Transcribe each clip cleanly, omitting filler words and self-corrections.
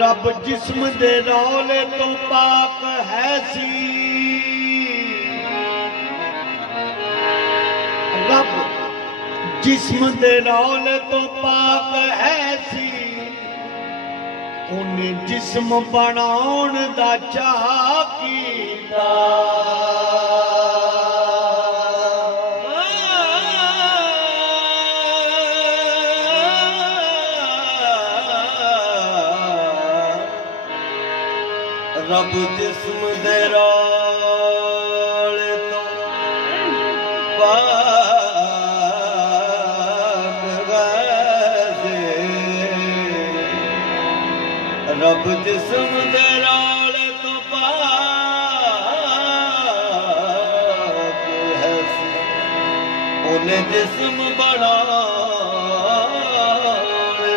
रब जिस्म दे रौले तो पाक है सी, रब जिस्म दे रौले तो पाक है सी, उन्हें जिस्म बनाउण दा चाह कीता। रब जिस्म दे रौले तो पाक है, रब जिस्म दे रौले तो पाक है, उन्हें जिस्म बनाउण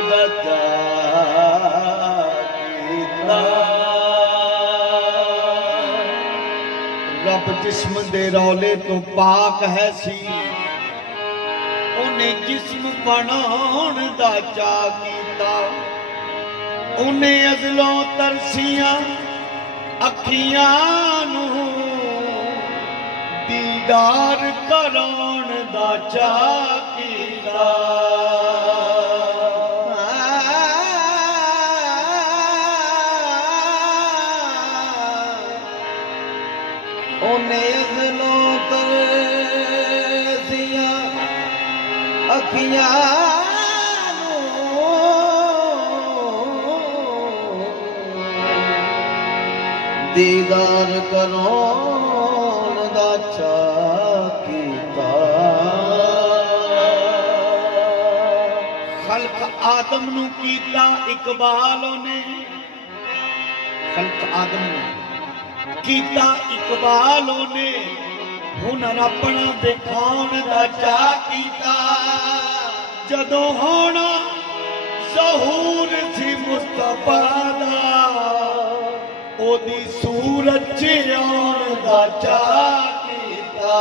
दा चाह कीता। रब जिस्म दे रौले तो पाक है सी, उन्हें जिस्म बनाउण दा चाह कीता। उन्हें अज़लों तरसियां अखियां नूं दीदार कराउण दा चाह कीता। उन्हें अज़लों तरसियां अखियां दीदार कराउण दा चाह कीता। खल्क आदम नूं कीता इकबाल ने, खल्क आदम नूं कीता इकबाल ने, हुनर अपना दिखाउण दा चाह कीता। जदों होना ज़हूर सी मुस्तफा दा, ओदी सूरत च आउण दा चाह कीता।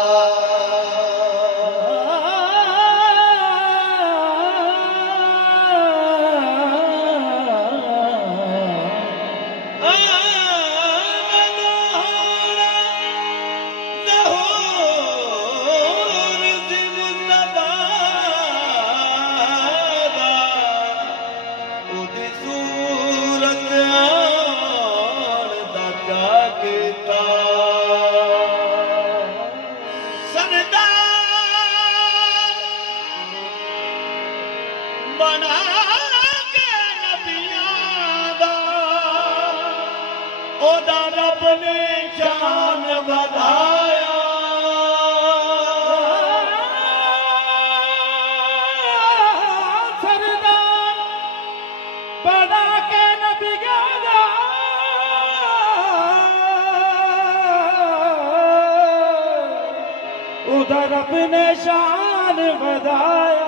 बना के नबियां दा, ओदा रब ने शान वधाया। सरदार बना के नबियां दा, ओदा रब ने शान वधाया।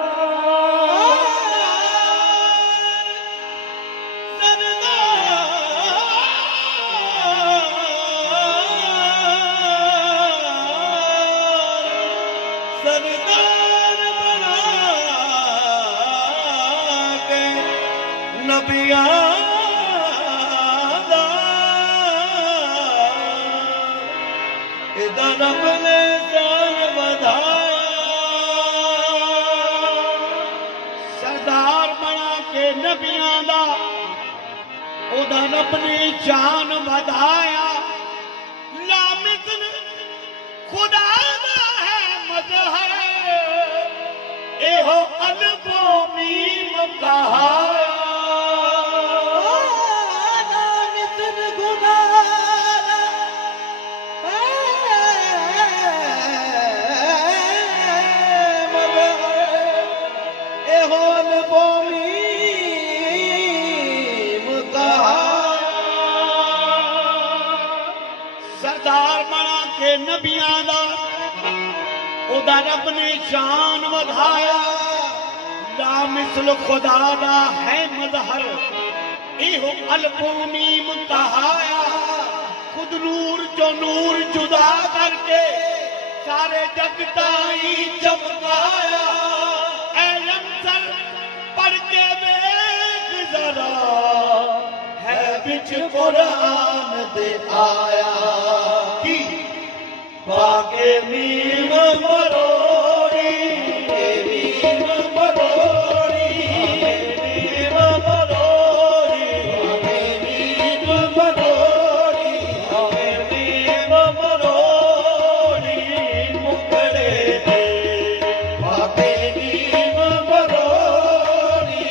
सरदार बना के नबियां दा, इदा रब ने शान वधाया। सरदार बना के नबियां दा, ओदा रब ने शान वधाया। लामिज़न खुदा एहो अल्फो मीम कहाया। लामिज़न गुनारा एहो अल्फो मीम कहाया। सरदार बना के नबियां दा, ओदा रब ने शान वधाया। लामिसल खुदा दा है मज़हर, इहो अल्फो मीम कहाया। खुद नूर जो नूर जुदा करके सारे जग ताई चमकाया। ऐलम सर पढ़ के देख जरा, है विच कुरान दे आया की बाके नीम मरोड़ी नीम मरोड़ी नीम मरोड़ी नीम मरोड़ी नीम मरोड़ी मुकड़े दे बाके नीम मरोड़ी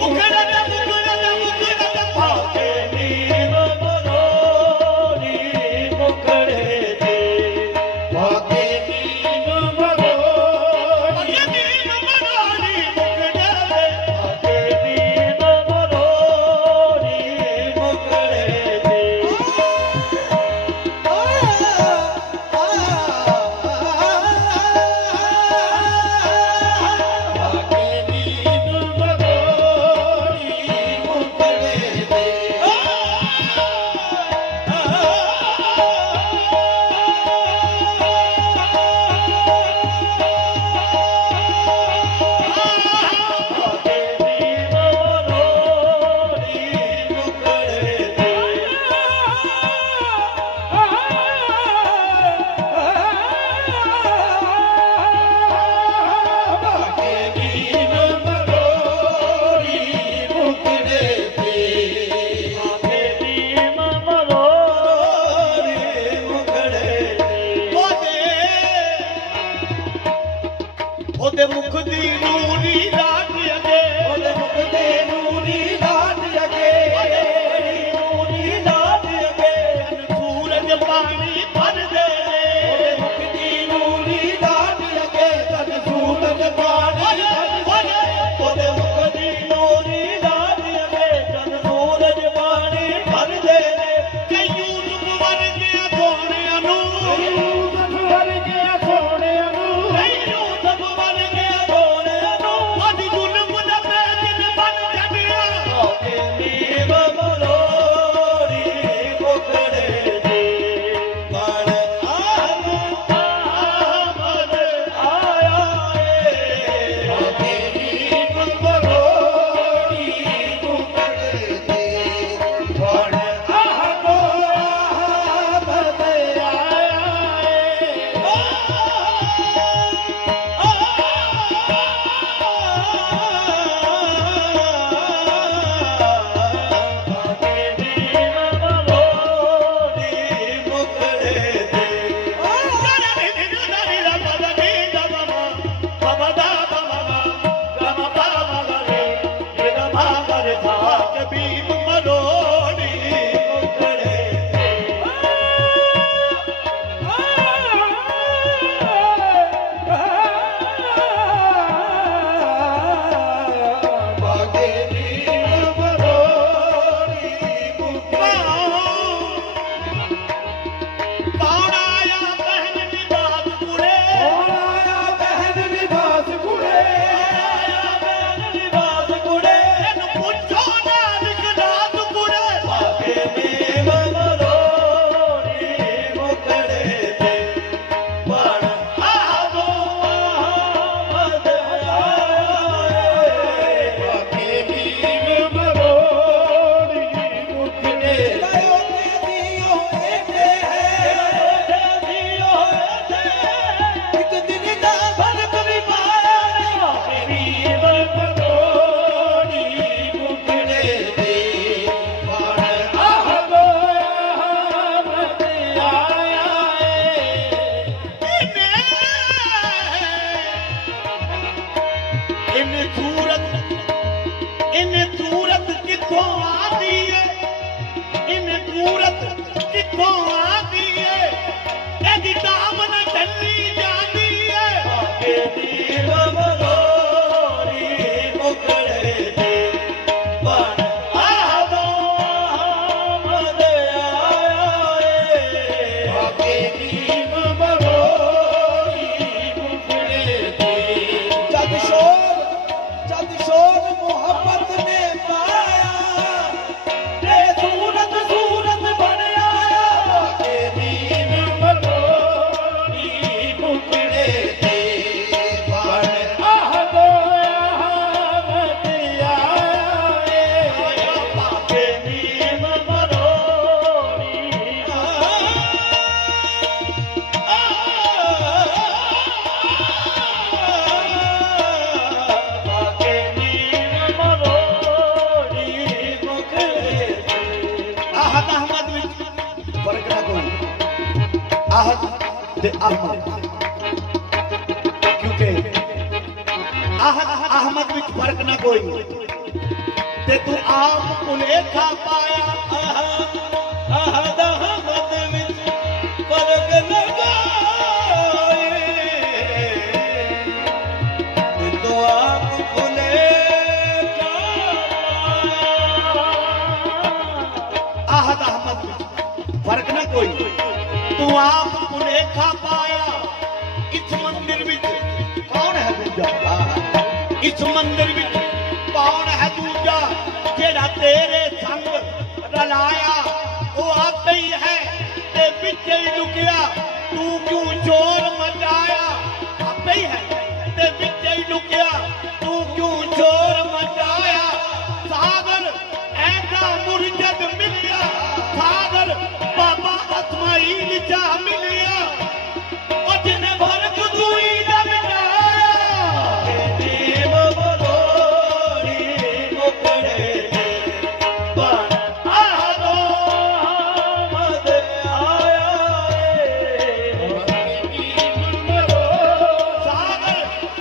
मुकड़े दे बाके नीम मरोड़ी मुकड़े दे बाके नीम आहद ते अहमद, क्योंकि आहद अहमद विच फर्क ना कोई ते तू आप उलेखा पाया। आहद अहमद विच फर्क न कोई ते तू आप उलेखा पाया। आहद अहमद विच फर्क ना कोई तू आप उलेखा पाया। इस मंदिर विच कौन है दूजा? इस मंदिर विच कौन है दूजा जेड़ा तेरे संग रलाया? वो आपे ही है ते पिछे ही लुकिया, तू क्यों चोर मचाया? आपे ही है ते पिछे ही लुकिया, तू क्यों चोर मचाया? सागर ऐसा मुर्जद मिलिया, सागर बाबा इस्माइल जा मिलिया, और जिन्हें भरत दुई दा मिटाया। देव बलोरी मुकड़े बन आहदो अहमद आया सागर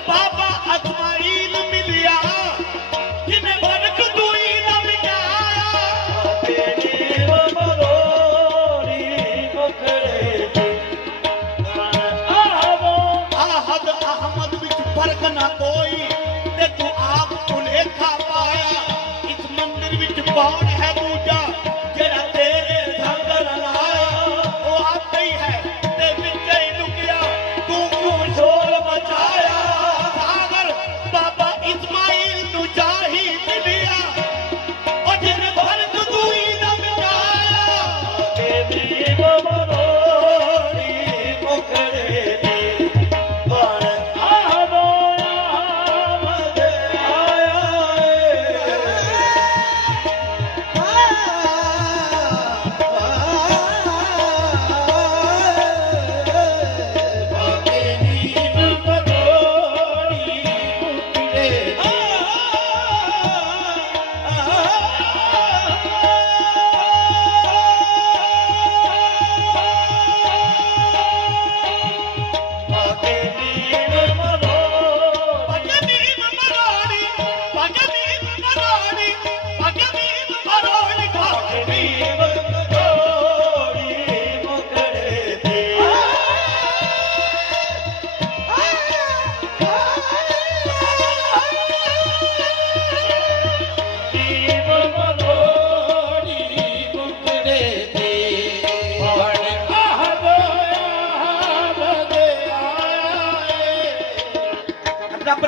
बाबा इस्माइल मिलिया, जिन्हें भरत दुई दा मिटाया। देव बलोरी मुकड़े बन आहदो आहद अहमद विच फर्क ना कोई ते तू आप उलेखा पाया। इस मंदिर विच कौन है